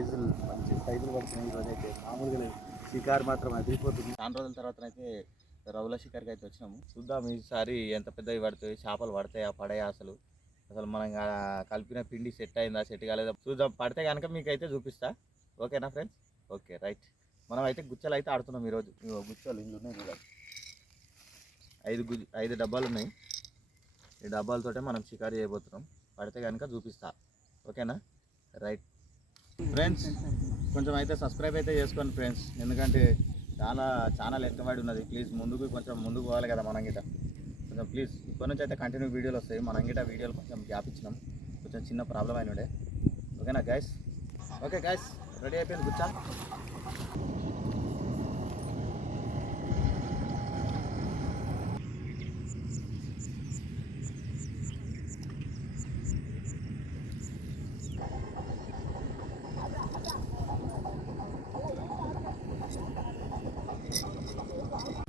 సైజులు మంచి సైజులు పడుతున్నాయి ఈరోజు అయితే మామూలుగా లేదు. షికారు మాత్రం అదిరిపోతుంది. చాలా రోజుల తర్వాత అయితే రౌల షికార్కి అయితే వచ్చినాము. చూద్దాం ఈసారి ఎంత పెద్దవి పడుతాయి, చేపలు పడతాయా పడాయా, అసలు అసలు మనం కలిపిన పిండి సెట్ అయిందా సెట్ కాలేదా చూద్దాం. పడితే కనుక మీకైతే చూపిస్తా. ఓకేనా ఫ్రెండ్స్? Okay right. మనం అయితే గుచ్చలు అయితే ఆడుతున్నాం ఈరోజు. గుచ్చలు ఇల్లు ఉన్నాయి చూడాలి. 5 డబ్బాలు ఉన్నాయి. ఈ డబ్బాలతోటే మనం షికారు చేయబోతున్నాం. పడితే కనుక చూపిస్తా. ఓకేనా? రైట్ ఫ్రెండ్స్, కొంచెం అయితే సబ్స్క్రైబ్ అయితే చేసుకోండి ఫ్రెండ్స్, ఎందుకంటే ఛానల్ వెనకబడి ఉన్నది. ప్లీజ్ కొంచెం ముందుకు పోవాలి కదా మనం గిట్ట. కొంచెం ప్లీజ్ ఇప్పటి నుంచి అయితే కంటిన్యూ వీడియోలు వస్తాయి. మనం గిట్ట వీడియోలు కొంచెం గ్యాప్ ఇచ్చినాం, కొంచెం చిన్న ప్రాబ్లం అయిన ఉండే. ఓకేనా గైస్? ఓకే గైస్, రెడీ అయిపోయింది గుచ్చా.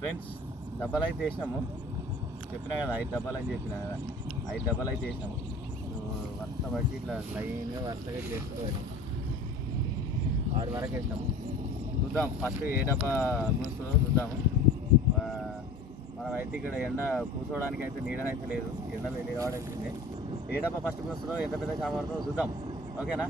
ఫ్రెండ్స్, డబ్బాలు అయితే వేసినాము. చెప్పినా కదా 5 డబ్బాలు అని చెప్పినా కదా. 5 డబ్బాలు అయితే వేసినాము. వరుస బట్టి ఇట్లా లైన్గా వరుసగా చేసుకుంటూ పోయినాం. 6 వరకు వేసినాము. చూద్దాం ఫస్ట్ ఏ డబ్బా కూర్చుందో చూద్దాము. మనం అయితే ఇక్కడ ఎండ కూర్చోవడానికి అయితే నీడనైతే లేదు, ఎండలో నిలబడాల్సిందే. ఏ డబ్బా ఫస్ట్ కూర్చుందో ఎంత పెద్ద చేప పడుతుందో చూద్దాం. ఓకేనా?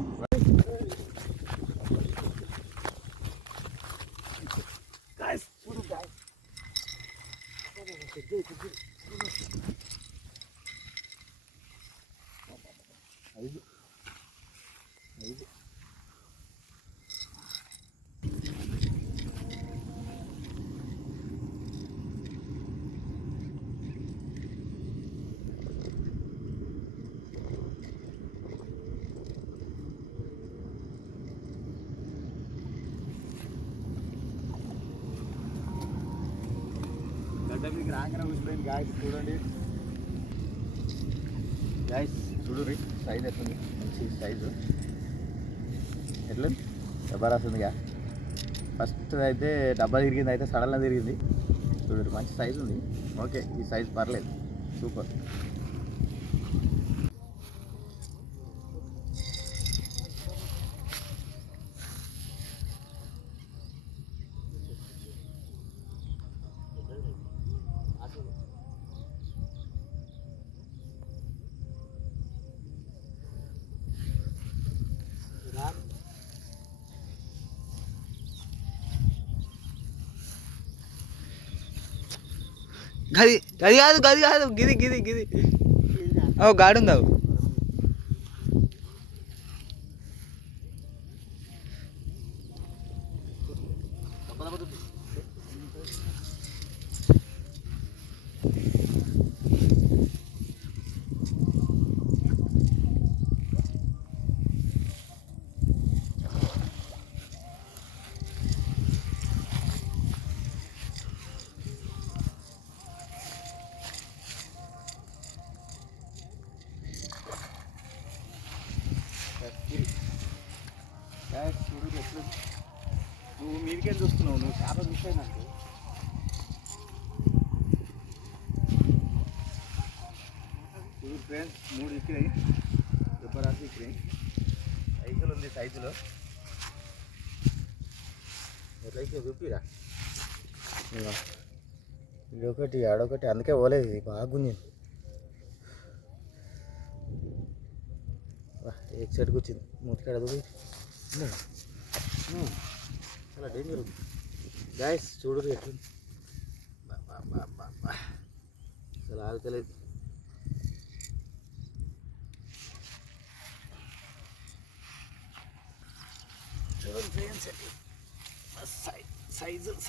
మీకు రాగానే కూర్చోండి గాయస్. చూడండి గాయస్, చూడండి సైజ్ ఎట్లుంది. మంచి సైజు ఎట్లుంది, జబర్దస్తుందిగా. ఫస్ట్ అయితే డబ్బా తిరిగింది, అయితే సడన్గా తిరిగింది. చూడండి మంచి సైజు ఉంది. ఓకే, ఈ సైజు పర్లేదు, సూపర్. గది గది కాదు గిది గిది గిది ఓ గాడుందావు. చూడు ఎట్లు, నువ్వు మీదికే చూస్తున్నావు, నువ్వు చేప మిస్ అయినట్టు. చూడు ఫ్రెండ్స్, 3 ఎక్కినాయి, జబర్దస్త్ ఎక్కినాయి. సైజులు ఉంది, సైజులో ఎట్లయితే చూపిరా. ఇదొకటి ఆడొకటి, అందుకే పోలేదు. ఇది బాగుంది. एक साइड को మూతికాడ చాలా డేంజర్ ఉంది గైస్. చూడరు ఎట్లు అసలు ఆగుతలేదు. చూడండి ఫ్రెండ్స్,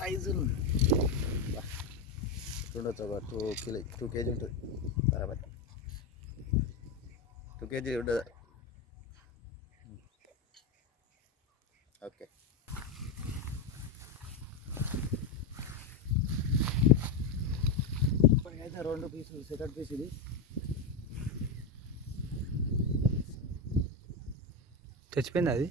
సైజులు ఉండొచ్చు. ఒక 2 kg ఉంటుంది బరాబర్. 2 kg ఉండదు. ఓకే, ఇప్పటికైతే 2 పీసులు, సెకండ్ పీస్ ఇది. చచ్చిపోయింది అది.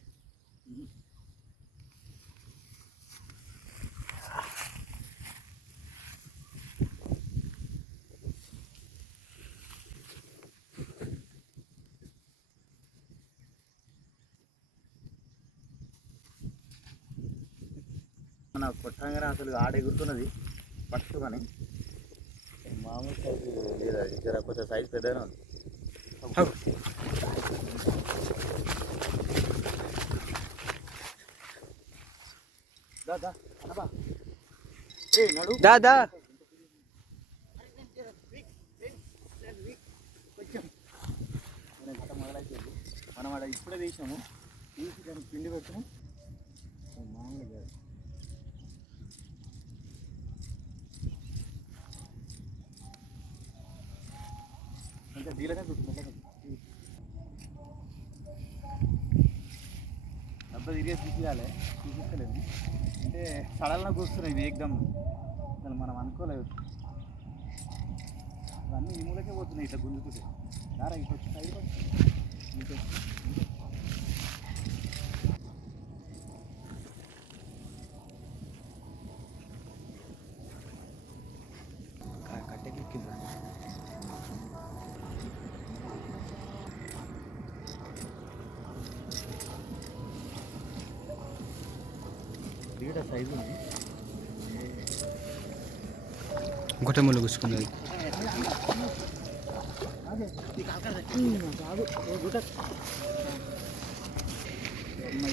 నాకు కొట్టంగానే అసలు ఆడ ఎగురుతున్నది పట్టుకొని. మామూలు సైజు లేదా జర కొంచెం సైజు పెద్దగానే ఉంది. దా మనం ఆడ ఇప్పుడే తీసాము, తీసి దానికి పిండి పెట్టాము. మామూలుగా ఇంకా డీలగా డబ్బా తిరిగేసి తీసేయాలి, తీసేస్తలేదు అంటే సడన్గా కూస్తున్నాయి ఇవి ఏకదమ్. అసలు మనం అనుకోలేదు, ఇవన్నీ ఈ మూలకే పోతున్నాయి ఇట్లా గుంజుతుంటే. సారా ఇటు వచ్చి సైడ్ కట్టెక్కిందా దిగట సైజు ఉంది. ఇంకోటే ముళ్ళు గుచ్చుకున్నది.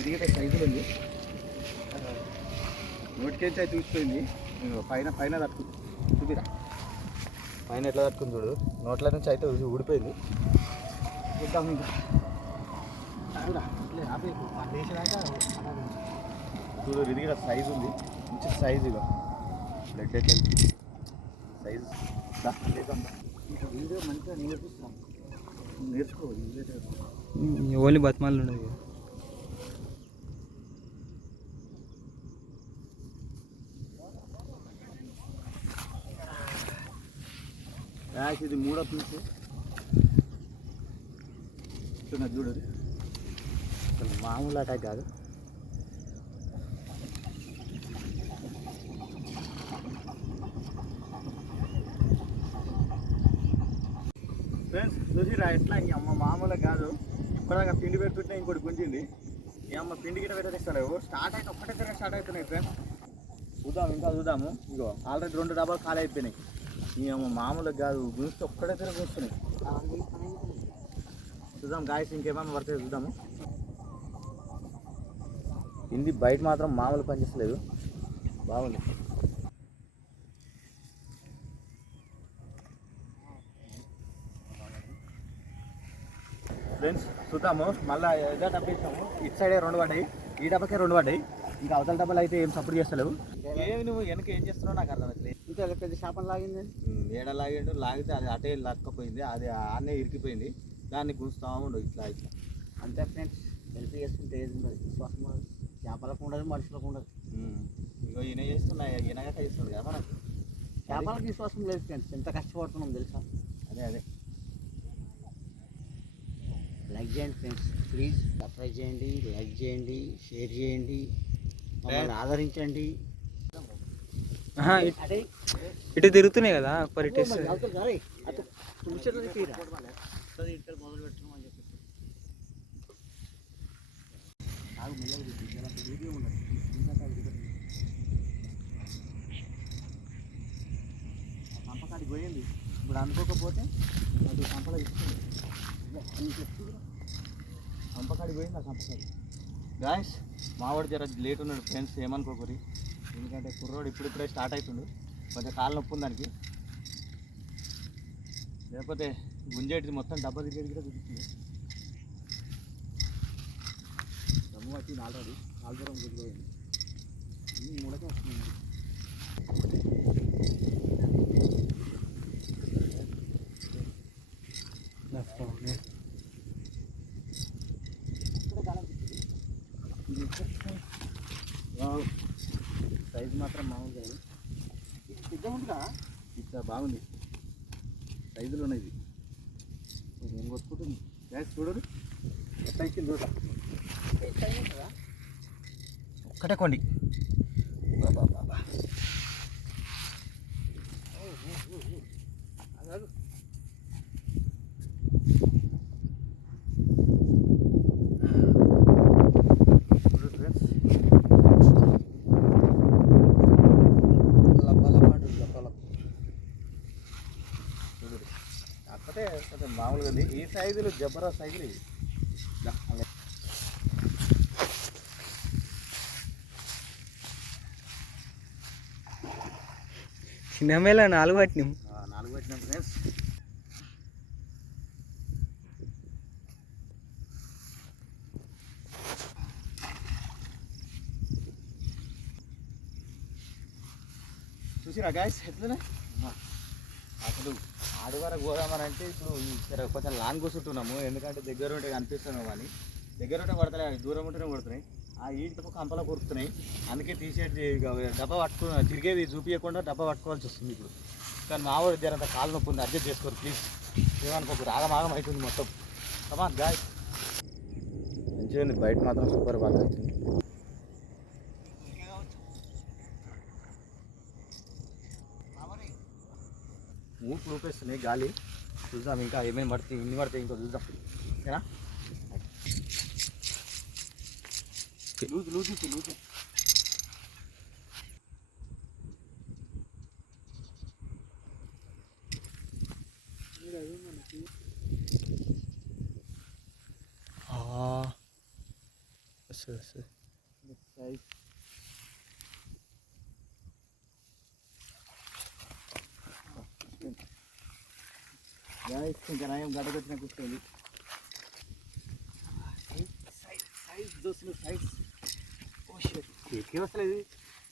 దిగట సైజులు ఉంది, నోటికెంచి అయితే చూసిపోయింది. పైన పైన తట్టుకు చూపిరా, పైన ఎట్లా తట్టుకుని చూడు. నోట్ల నుంచి అయితే ఊడిపోయింది. చూద్దాం ఇంకా చూడు, ఇది సైజు ఉంది, మంచి సైజు. ఇక బ్లడ్ అయితే సైజు ఇంకా వీడియో మంచిగా నేర్పిస్తాం, నేర్చుకో. ఓన్లీ బతిమాలు ఉండదు. ఇది మూడో పీసు చూడు, అసలు మామూలు అటాక్ కాదు. ఫ్రెండ్స్ చూసిరా ఎట్లా, ఈ అమ్మ మామూలుగా కాదు. ఇప్పటిదాకా పిండి పెడుతుంటే ఇంకోటి గుంజింది. ఈ అమ్మ పిండి గిట్ట పెట్టేస్తాడు. స్టార్ట్ అయితే ఒక్కటే తిరగ స్టార్ట్ అవుతున్నాయి ఫ్రెండ్స్. చూద్దాం, ఇంకా చూద్దాము. ఇగో ఆల్రెడీ 2 డబ్బాలు ఖాళీ అయిపోయినాయి. ఈ అమ్మ మామూలుగా కాదు, గుంజితే ఒక్కటే తిరగ వస్తున్నాయి. చూద్దాం గాయస్, ఇంకేమైనా పడుతుంది చూద్దాము. పిండి బయట మాత్రం మామూలు పనిచేస్తలేదు, బాగుంది. ఫ్రెండ్స్ చూద్దాము, మళ్ళీ ఏదో డబ్బా ఇస్తాము. ఇటు సైడే 2 పడ్డాయి, ఈ డబ్బాకే 2 పడ్డాయి. ఇంకా అవతల డబ్బాలు అయితే ఏం సపోర్ట్ చేస్తలేవు. ఏమి నువ్వు వెనక ఏం చేస్తున్నావు నాకు అర్థం అవుతుంది. ఇంకా పెద్ద చేపలు లాగింది, ఏడ లాగాడు, లాగితే అది అటే లక్కపోయింది, అది ఆనే ఇరికిపోయింది. దాన్ని గుంజుతా ఉండు ఇట్లా ఇట్లా. అంతే ఫ్రెండ్స్, హెల్ప్ చేసుకుంటే ఏది ఉండదు, విశ్వాసం ఉండదు. చేపలకు ఉండదు, మనుషులకు ఉండదు. ఇగో ఈయన చేస్తున్నాయి, ఈయనగా చేస్తున్నాడు కదా మనకు. చేపలకు విశ్వాసం లేదు ఫ్రెండ్స్, ఎంత కష్టపడుతున్నాం తెలుసా. అదే లైక్ చేయండి ఫ్రెండ్స్, ప్లీజ్ సబ్స్క్రైబ్ చేయండి, లైక్ చేయండి, షేర్ చేయండి, మమ్మల్ని ఆదరించండి. ఇటు తిరుగుతున్నాయి కదా ఒకరి మొదలు పెట్టుకున్నాం అని చెప్పేసి వీడియో ఉండదు. సంపకాడికి పోయింది, ఇప్పుడు అనుకోకపోతే అది సంపలో ఇస్తుంది. సంపకాడికి పోయింది, ఆ సంపకాడి. గాయస్ మావాడు జర లేట్ ఉన్నాడు ఫ్రెండ్స్, ఏమనుకోకరి. ఎందుకంటే కుర్రోడు ఇప్పుడిప్పుడే స్టార్ట్ అవుతుండు, కొంచెం కాలు నొప్పి ఉంది దానికి. లేకపోతే గుంజేటిది మొత్తం డబ్బా దిగేది కూడా చూపిస్తుంది. దమ్ము వచ్చింది ఆల్రెడీ, ఆల్దూరం గురిపోయింది. మూడకే వస్తుంది. సైజు మాత్రం మామూలుగా పెద్ద ఉంటుందా, ఇట్లా బాగుంది. సైజులు ఉన్నాయి, ఇది ఏం కొట్టుకుంటుంది. గ్యాస్ చూడరు ఎట్లా ఇచ్చింది చూడ. ఒక్కటే కొండి. మామూలుగా ఉంది. ఈ సైజులు జబరా సైజులు ఇవి. దా, అలా. చిన్నమేళ 4 పట్టినాం. 4 పెట్టినాం ఫ్రెండ్స్. చూసిరా గాయస్ ఎట్లనే అసలు ఆడి వరకు పోదామని అంటే ఇప్పుడు ఇక్కడ కొంచెం లాంగ్ కూర్చుంటున్నాము. ఎందుకంటే దగ్గర ఉంటే కనిపిస్తున్నాము అని. దగ్గర ఉంటే కొడతలే, దూరం ఉంటేనే కొడుతున్నాయి. ఆ ఈటికి కంపలో కొరుకుతున్నాయి. అందుకే టీషర్ట్ డబ్బా పట్టుకున్నా, తిరిగేది చూపించకుండా డబ్బా పట్టుకోవాల్సి వస్తుంది ఇప్పుడు. కానీ మా ఊరు జరంత కాలు నొప్పి ఉంది, అడ్జస్ట్ చేసుకోరు ప్లీజ్. ఏమనుకోకు, ఆగమాగం అవుతుంది మొత్తం. Come on guys. మంచిగా ఉంది, బయట మాత్రం సూపర్ బాగా అవుతుంది. మూట్లు ఊపేస్తున్నాయి గాలి. చూద్దాం ఇంకా ఏమేమి పడుతుంది, ఇన్ని పడితే ఇంకో చూద్దాం. ఓకేనా? లూజ్ లూజ్ ఇచ్చు లూజ్. వస్తుంది. ఇంకా నయం గడ్డకొచ్చిన కూర్చోండి. సైజ్ దోస్తులు సైజ్. ఎక్కి వస్తలేదు,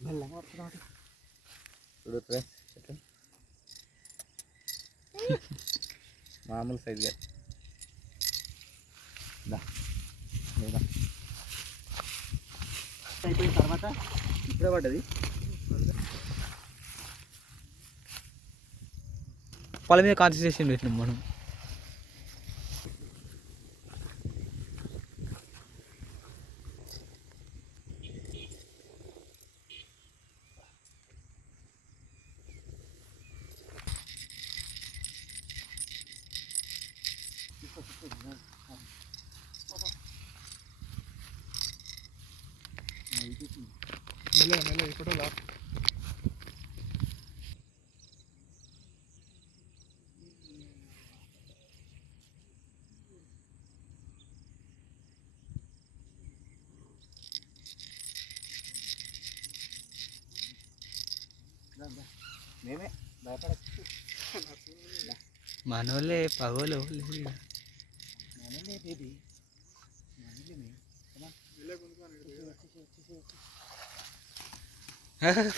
మెల్లగా వస్తున్నాం. చూడు ఫ్రెండ్స్ ఎట్లా మామూలు సైజ్ కాదు. దా లేదా అయిపోయిన తర్వాత ఇప్పుడే పడ్డది. వాళ్ళ మీద కాన్సన్ట్రేషన్ పెట్టినాం మనం. ఇప్పుడు మేమే భయపడచ్చు. మనోళ్ళే పగోలు మనలే బేబీ,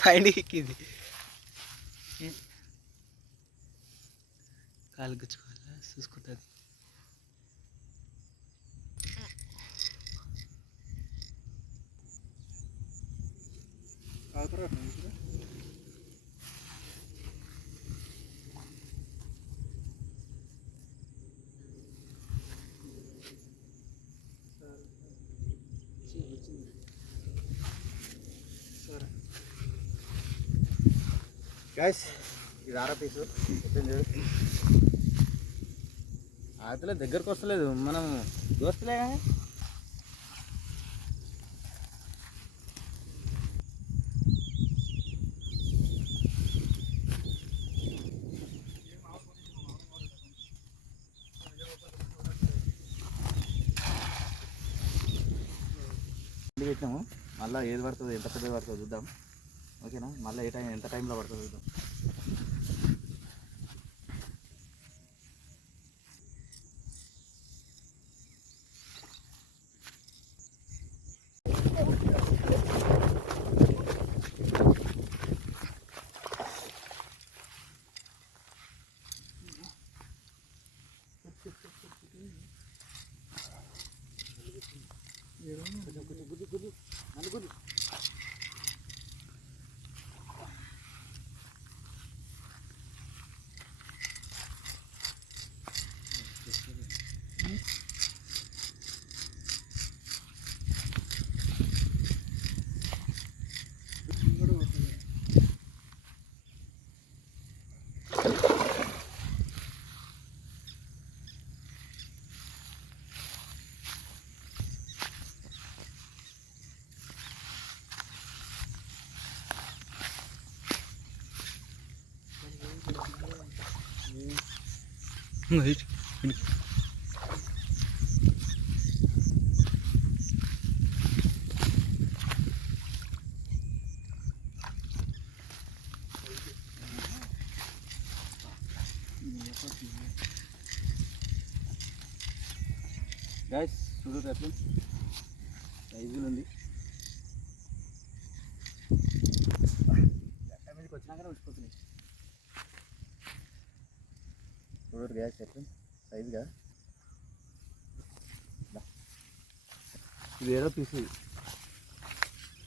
పైన ఎక్కింది. కాలు గుచ్చుకోవాలా చూసుకుంటుంది. గాయస్ ఇది 6 పీసు. ఆతలే దగ్గరకు వస్తలేదు, మనం దోస్తలే కానీ. పెట్టినాము, మళ్ళీ ఏది పడుతుందో ఎంత పెద్దది పడుతుందో చూద్దాం. ఓకేనా? మళ్ళీ ఏ టైం ఎంత టైంలో పడుతుందో చూద్దాం. Wait. గైస్ చూడు ఎట్లా సైజులు ఉంది. మీదకి వచ్చినాకనే ఉడిచిపోతున్నాయి. చూడరు గ్యాస్ ఎట్లా సైజుగా. ఇది ఏదో పీసు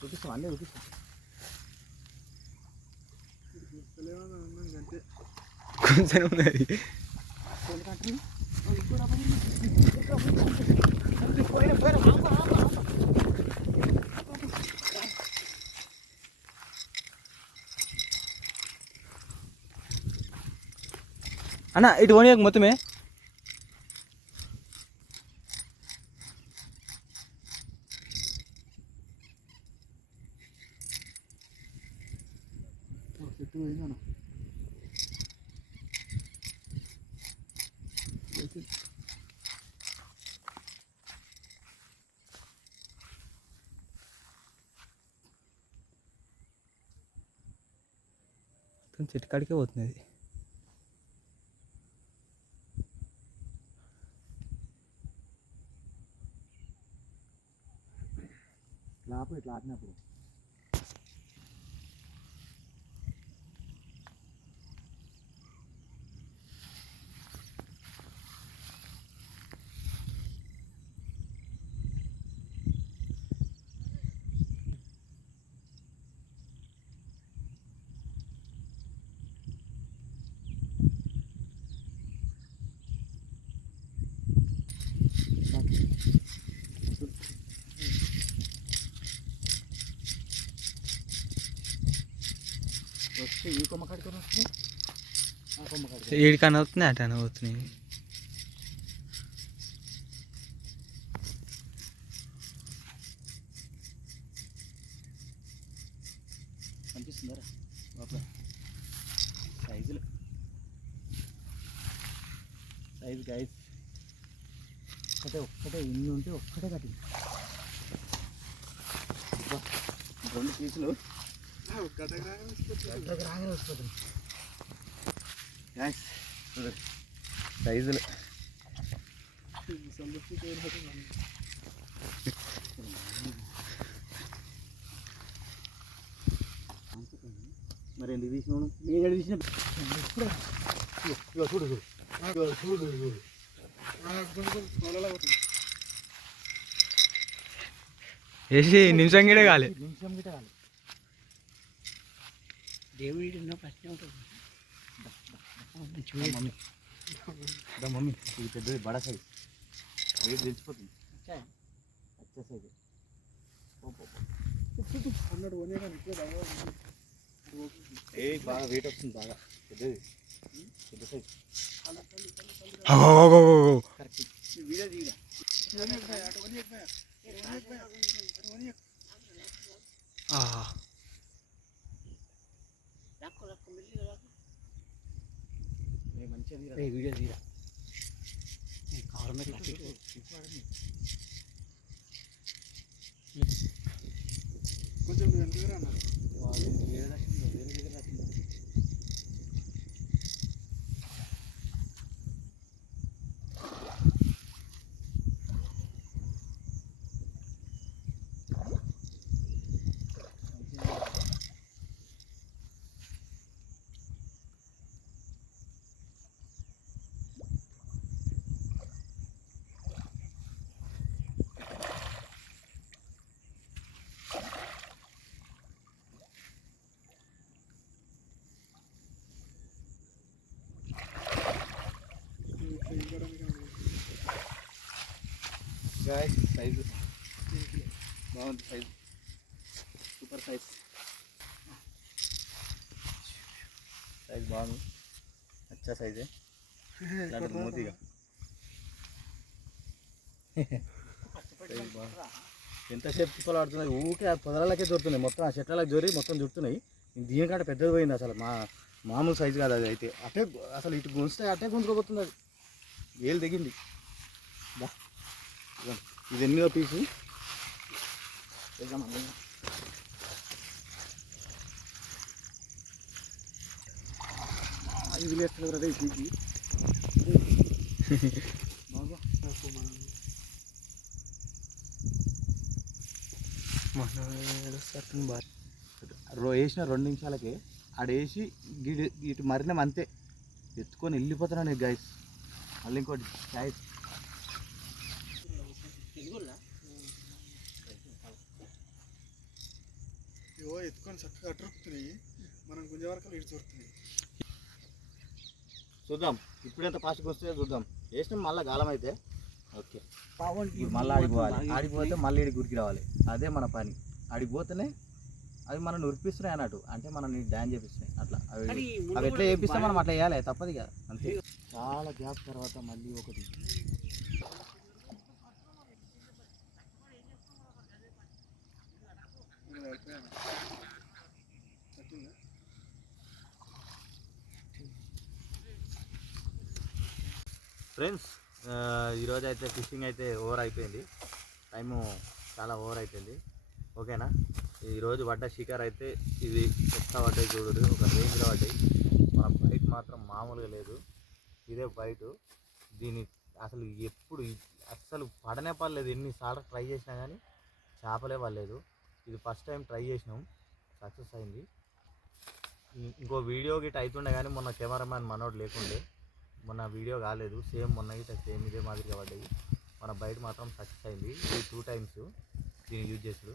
చూపిస్తాం, అన్నీ చూపిస్తాం. కొంచెం ఉన్నది. అన్న ఇటు పోనీ మొత్తమే. చెట్టు పోయిందన్న. చెట్టు కాడికే పోతుంది అది. లాపు ఇట్లా ఆడినప్పుడు వస్తే ఈ కొమ్మ కడుకొని వస్తుంది, ఆ కొమ్మ కడుకొని ఏడికన్నా అవుతుంది అటన్నా అవుతున్నాయి. కనిపిస్తుందరా లోపల సైజులు. సైజు గైస్ ఒక్కటే ఇన్ని ఉంటే ఒక్కటే కట్టింది. రెండు పీసులు రాగానే వచ్చిపోతుంది గైస్. సైజులు మరి ఎందుకు తీసినాను? నేను ఎక్కడ తీసిన చూడు చూడు వేసి నిమిషం గిడే కాలే. నిమిషం గిట్ట కాదు. దేవుడి ప్రశ్న ఉంటుంది. మమ్మీ ఇది పెద్దది బడా సైజ్, వెయిట్ తెలిసిపోతుంది. అచ్చా సైజు ఏ బాగా వెయిట్ వస్తుంది, బాగా పెద్దది పెద్ద సైజ్. కరెక్ట్ వీడియో తీయగా మంచిగా వీడియో తీరా కవర్ మీద కొంచెం వేరే గాయస్ సైజు బాగుంది, సైజు సూపర్ సైజ్. సైజ్ బాగుంది, అచ్చా సైజే. ఇలాంటి మూతిగా సైజ్ బాగుంది. ఎంతసేపు తిప్పలు ఆడుతున్నాయి ఊకే, ఆ పొదలకే దొరుకుతున్నాయి మొత్తం, ఆ చెట్లకి జోరి మొత్తం దొరుకుతున్నాయి. దీనికంటే పెద్దది పోయింది అసలు, మామూలు సైజు కాదు అది. అయితే అటే అసలు ఇటు గుంజితే అటే గుంజుకోబోతుంది అది. ఏళ్ళు దిగింది. దా. ఇదిగోండి. ఇది 8వ పీసు వేద్దామండి. ఇది లేస్తుంది కదా ఈ పీకి. బాగా వేసిన 2 నిమిషాలకే ఆడేసి ఇటు మరినాం అంతే. ఎత్తుకొని వెళ్ళిపోతున్నాను గైస్. మళ్ళీ ఇంకోటి గైస్ ఎత్తుకొని చక్కగా అటురుకుతున్నాయి. మనం గుంజ వరకు ఇటు దొరుకుతున్నాయి. చూద్దాం ఇప్పుడు ఎంత ఫాస్ట్గా వస్తుందో చూద్దాం. వేసినాం మళ్ళీ గాలం అయితే ఓకే. మళ్ళీ ఆడిపోవాలి. ఆడిపోతే మళ్ళీ ఇడికి గురికి రావాలి. అదే మన పని. ఆడిపోతేనే అవి మనం ఉరిపిస్తున్నాయి అన్నట్టు. అంటే మనం డ్యాన్ చేపిస్తున్నాయి అట్లా. అవి ఎట్లా చేపిస్తే మనం అట్లా వేయాలి, తప్పదు కదా అంతే. చాలా గ్యాప్ తర్వాత మళ్ళీ ఒకటి. ఫ్రెండ్స్ ఈరోజు అయితే ఫిషింగ్ అయితే ఓవర్ అయిపోయింది. టైము చాలా ఓవర్ అయిపోయింది. ఓకేనా. ఈరోజు పడ్డ షికార్ అయితే ఇది ఎంత పడ్డాయి చూడరు. ఒక రేంజ్లో పడ్డాయి. మన బైట్ మాత్రం మామూలుగా లేదు. ఇదే బైటు. దీని అసలు ఎప్పుడు అస్సలు పడనే పడలేదు. ఎన్నిసార్లు ట్రై చేసినా కానీ చేపలే పడలేదు. ఇది ఫస్ట్ టైం ట్రై చేసినాం, సక్సెస్ అయింది. ఇంకో వీడియో గిట్ అవుతుండే కానీ మొన్న కెమెరామ్యాన్ మనోడు లేకుండే మొన్న వీడియో కాలేదు. సేమ్ మొన్న గిట్ట సేమ్ ఇదే మాదిరిగా పడ్డాయి. మన బయట మాత్రం సక్సెస్ అయింది. ఇది 2 టైమ్స్ దీన్ని యూజ్ చేసుడు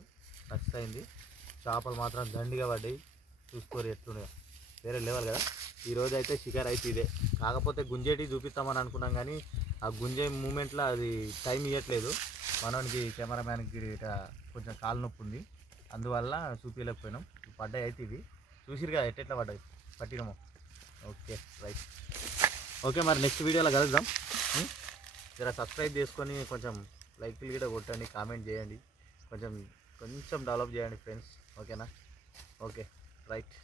సక్సెస్ అయింది. చేపలు మాత్రం దండిగా పడ్డాయి. చూసుకోరు ఎట్లున్నాయో, వేరే లెవెల్ కదా. ఈరోజు అయితే షికార్ అయితే ఇదే. కాకపోతే గుంజేటి చూపిస్తామని అనుకున్నాం కానీ ఆ గుంజే మూమెంట్లో అది టైం ఇవ్వట్లేదు. మనోనికి కెమెరామ్యాన్కి కొంచెం కాలు నొప్పి ఉంది, అందువల్ల చూపించలేకపోయినాం. పడ్డాయి అయితే ఇవి చూసిరుగా ఎట్లా పడ్డాయి పట్టినాము. Okay right. ఓకే మరి నెక్స్ట్ వీడియోలో కలుద్దాం. జర సబ్స్క్రైబ్ చేసుకొని కొంచెం లైక్లు కూడా కొట్టండి, కామెంట్ చేయండి, కొంచెం డెవలప్ చేయండి ఫ్రెండ్స్. ఓకేనా. Okay right.